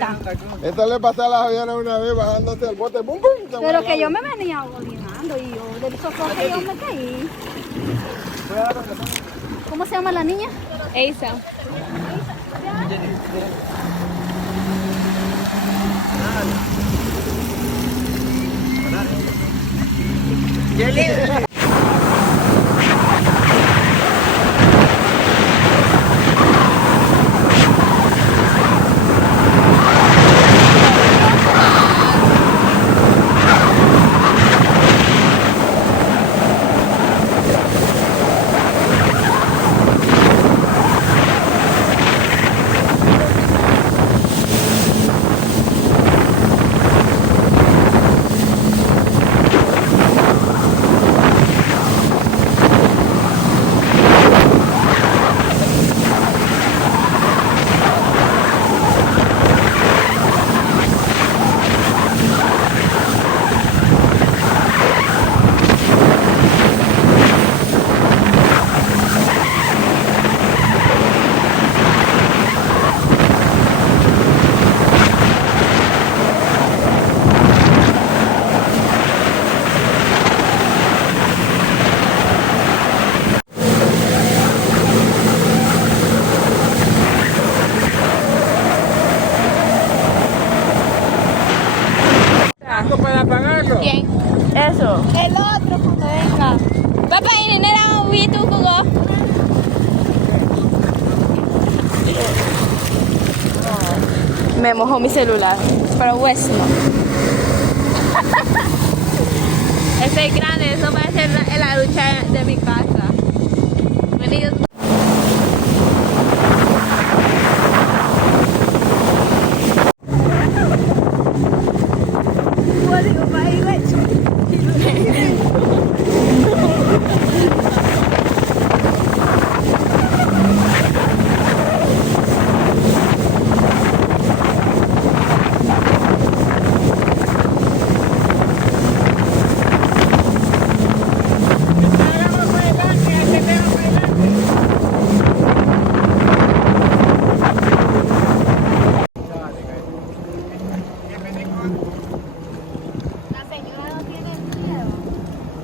bonita. Esto le pasó a la Javiera una vez bajándose el bote. ¡Bum, bum! Pero que yo me venía orinando y yo de esos cosas yo me caí. ¿Cómo se llama la niña? Asa. Para pagarlo. ¿Quién? Eso. El otro cuando venga. Papá, ¿y no era un video Google? Me mojó mi celular. Pero hueso no. Ese es grande, eso va a ser la ducha de mi casa. Venido.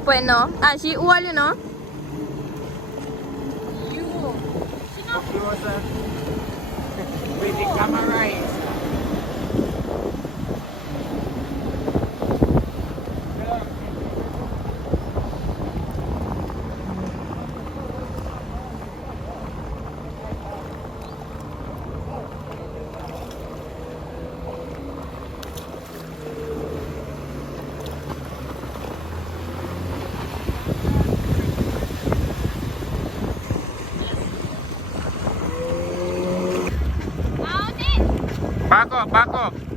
Pues no, allí usuario no. With the camera. Paco.